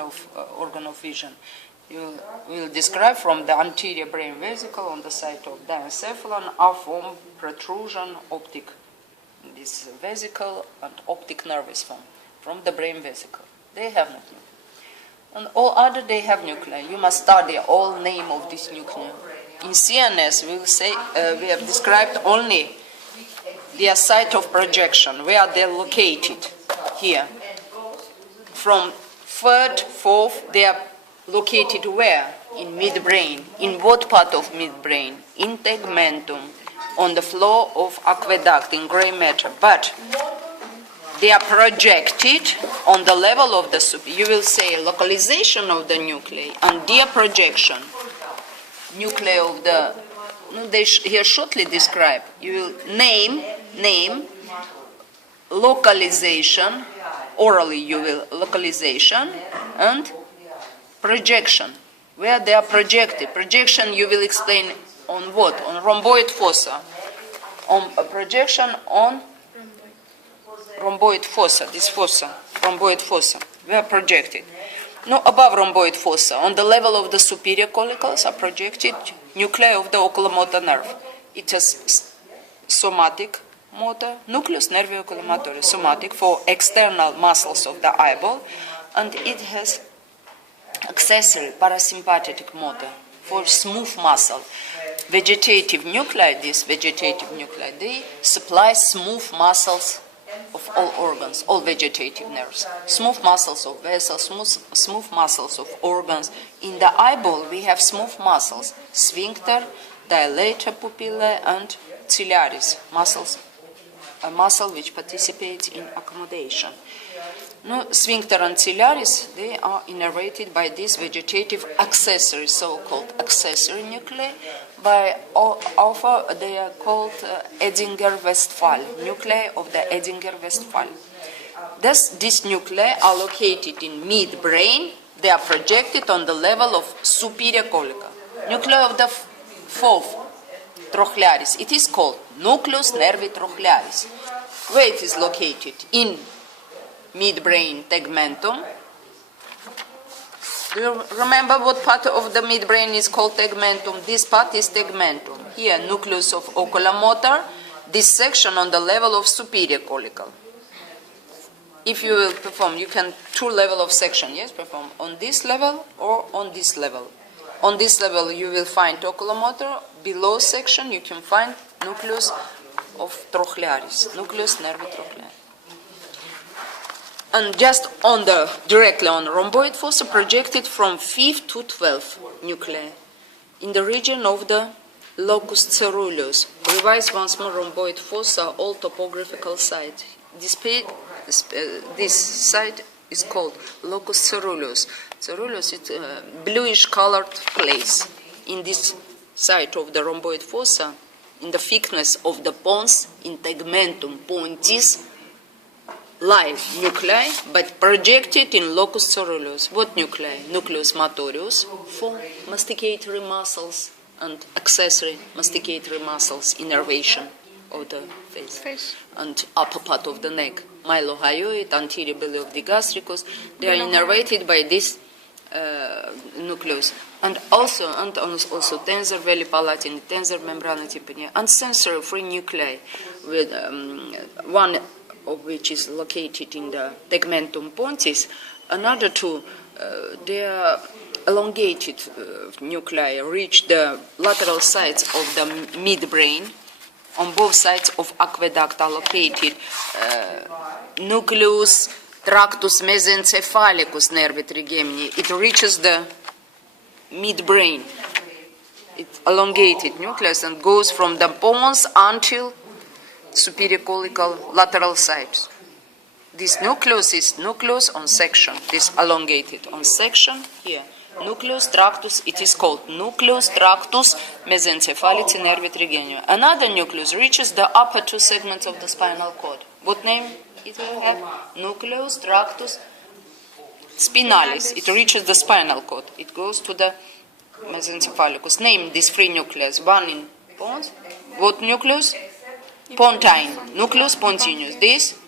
of organ of vision. You will describe from the anterior brain vesicle on the site of diencephalon are formed protrusion optic. This vesicle and optic nerve is formed from the brain vesicle. They have nuclei. And all other they have nuclei. You must study all name of this nuclei. In CNS, we will say we have described only their site of projection, where they're located here. From third, fourth, they are located where? In midbrain. In what part of midbrain? In tegmentum, on the floor of aqueduct in gray matter. But they are projected on the level of the you will say localization of the nuclei and their projection. Nuclei of the, they here shortly describe. You will name, localization, orally you will localization and projection. Where they are projected. Projection you will explain on what? On rhomboid fossa. On a projection on rhomboid fossa, this fossa, rhomboid fossa. We are projected. No, above rhomboid fossa, on the level of the superior collicles are projected nuclei of the oculomotor nerve. It has somatic motor, nucleus nervi oculomotor, somatic for external muscles of the eyeball, and it has accessory parasympathetic motor for smooth muscle. Vegetative nuclei, they supply smooth muscles of all organs, all vegetative nerves. Smooth muscles of vessels, smooth muscles of organs. In the eyeball, we have smooth muscles, sphincter, dilator pupillae, and ciliaris, muscles, a muscle which participates in accommodation. No, sphincter and ciliaris, they are innervated by these vegetative accessory, so-called accessory nuclei. By alpha, they are called Edinger-Westphal, nuclei of the Edinger-Westphal. Thus, these nuclei are located in midbrain. They are projected on the level of superior collicle. Nuclei of the fourth, trochlearis. It is called nucleus nervi trochlearis. Where it is located? In midbrain tegmentum. Do you remember what part of the midbrain is called tegmentum? This part is tegmentum. Here, nucleus of oculomotor. This section on the level of superior collicle. If you will perform, you can two level of section, yes, perform on this level or on this level. On this level, you will find oculomotor. Below section, you can find nucleus of trochlearis, nucleus nervi trochlearis. And just on the, directly on rhomboid fossa, projected from 5 to 12 nuclei in the region of the locus coeruleus. Revise once more rhomboid fossa, all topographical site. This site is called locus coeruleus. Coeruleus is a bluish colored place. In this site of the rhomboid fossa, in the thickness of the pons, in tegmentum pontis, lie nuclei, but projected in locus coeruleus. What nuclei? Nucleus motorius for masticatory muscles and accessory masticatory muscles, innervation of the face. And upper part of the neck, mylohyoid, anterior belly of the gastricus. They are innervated by this nucleus, and also tensor veli palatine, tensor membrana tympani, and sensory free nuclei, with one of which is located in the tegmentum pontis. Another two, they are elongated nuclei, reach the lateral sides of the midbrain. On both sides of aqueduct are located nucleus tractus mesencephalicus nervi trigemini. It reaches the midbrain. It's elongated nucleus and goes from the pons until superior collicle lateral sides. This nucleus is nucleus on section. This elongated on section here. Nucleus tractus, it is called nucleus tractus mesencephalici nervi trigemini. Another nucleus reaches the upper two segments of the spinal cord. What name it will have? Nucleus tractus spinalis. It reaches the spinal cord. It goes to the mesencephalicus. Name these three nucleus. One in pons. What nucleus? Pontine. Nucleus pontineus. This?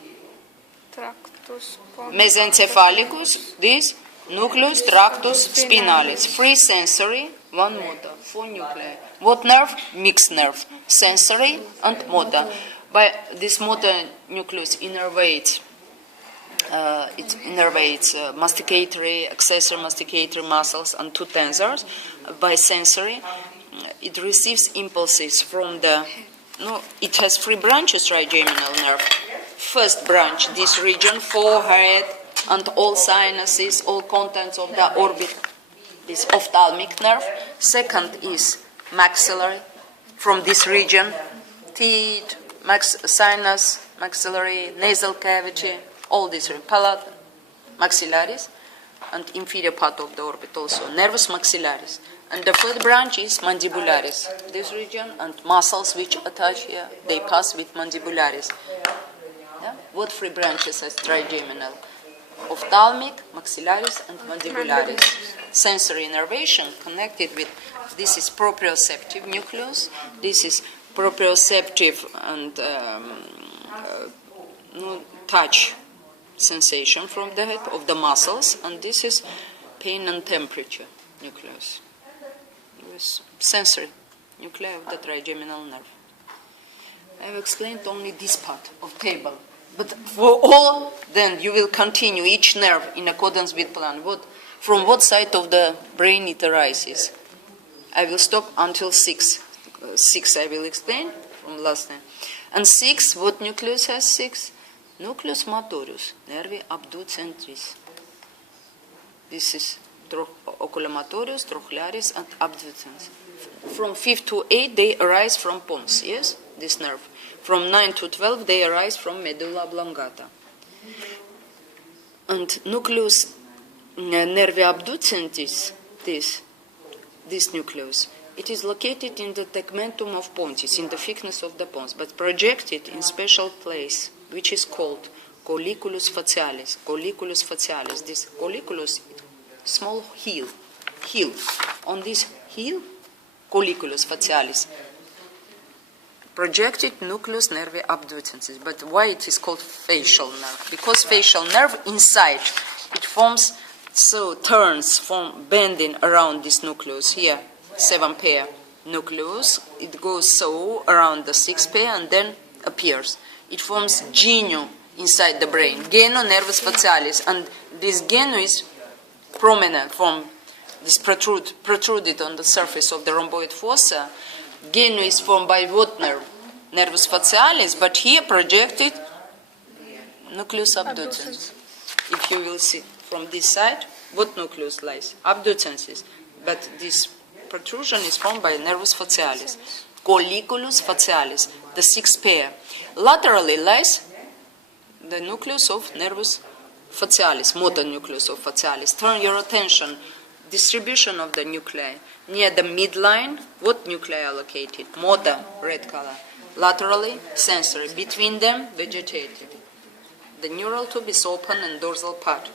Tractus mesencephalicus. This? nucleus, tractus, spinalis. 3 sensory, 1 motor, 4 nuclei. What nerve? Mixed nerve, sensory and motor. By this motor nucleus innervates masticatory, accessory masticatory muscles and 2 tensors. By sensory, it receives impulses from the. It has 3 branches, trigeminal nerve. First branch, this region, forehead, and all sinuses, all contents of the orbit, this ophthalmic nerve. Second is maxillary, from this region, teeth, sinus, maxillary, nasal cavity, all this, palate, maxillaris, and inferior part of the orbit also, nervus maxillaris. And the third branch is mandibularis, this region, and muscles which attach here, they pass with mandibularis. Yeah? What 3 branches has trigeminal? Ophthalmic, maxillaris, and mandibularis. Sensory innervation connected with, this is proprioceptive nucleus, this is proprioceptive and touch sensation from the head of the muscles, and this is pain and temperature nucleus. This sensory nuclei of the trigeminal nerve. I have explained only this part of table. But for all, then you will continue each nerve in accordance with plan. From what side of the brain it arises? I will stop until 6. 6 I will explain from last time. And 6, what nucleus has 6? Nucleus motorius, nervi abducentris. This is oculomotorius, trochlearis, and abducens. From 5 to 8 they arise from pons, yes, this nerve. From 9 to 12 they arise from medulla oblongata. And nucleus nervi abducentis, this nucleus, it is located in the tegmentum of pons, in the thickness of the pons, but projected in special place, which is called colliculus facialis. Colliculus facialis, this colliculus, small heel. On this heel, colliculus facialis, projected nucleus nervi abducensis. But why it is called facial nerve? Because facial nerve inside, it forms, so turns from bending around this nucleus here, 7 pair nucleus. It goes so around the 6 pair and then appears. It forms genu inside the brain, genu nervus facialis, and this genu is prominent from this protruded on the surface of the rhomboid fossa. Genu is formed by what nerve? Nervus facialis, but here projected nucleus abducens. If you will see from this side, what nucleus lies? Abducensis. But this protrusion is formed by nervus facialis. Colliculus facialis, the 6 pair. Laterally lies the nucleus of nervus facialis, motor nucleus of facialis. Turn your attention, distribution of the nuclei. Near the midline, what nuclei are located? Motor, red color. Laterally, sensory. Between them, vegetative. The neural tube is open and dorsal part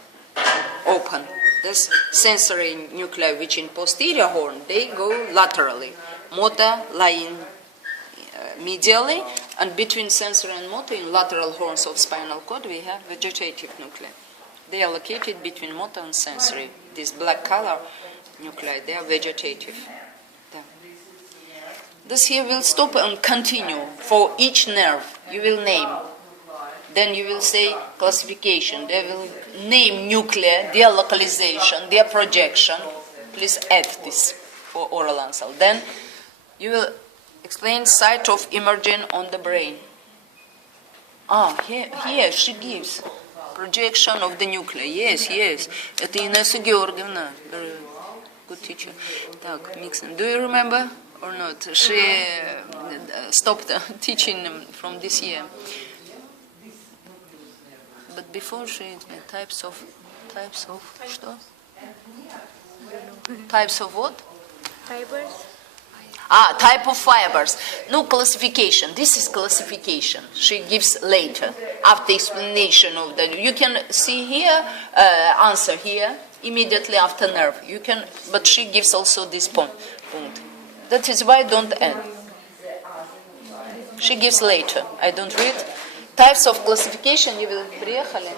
open. This sensory nuclei, which in posterior horn, they go laterally. Motor lying medially, and between sensory and motor, in lateral horns of spinal cord, we have vegetative nuclei. They are located between motor and sensory. This black color nuclei, they are vegetative. There. This here will stop and continue. For each nerve, you will name. Then you will say classification. They will name nuclei, their localization, their projection. Please add this for oral answer. Then you will explain site of emerging on the brain. Here she gives projection of the nuclei. Yes. Это Инесса Георгиевна, good teacher. Так, mixing. Do you remember or not? She stopped teaching from this year. But before she types of что? Types of what? Fibers. Type of fibers. No classification. This is classification. She gives later, after explanation of the. You can see here, answer here, immediately after nerve. You can, but she gives also this point. That is why don't end. She gives later. I don't read. Types of classification. You will приехали.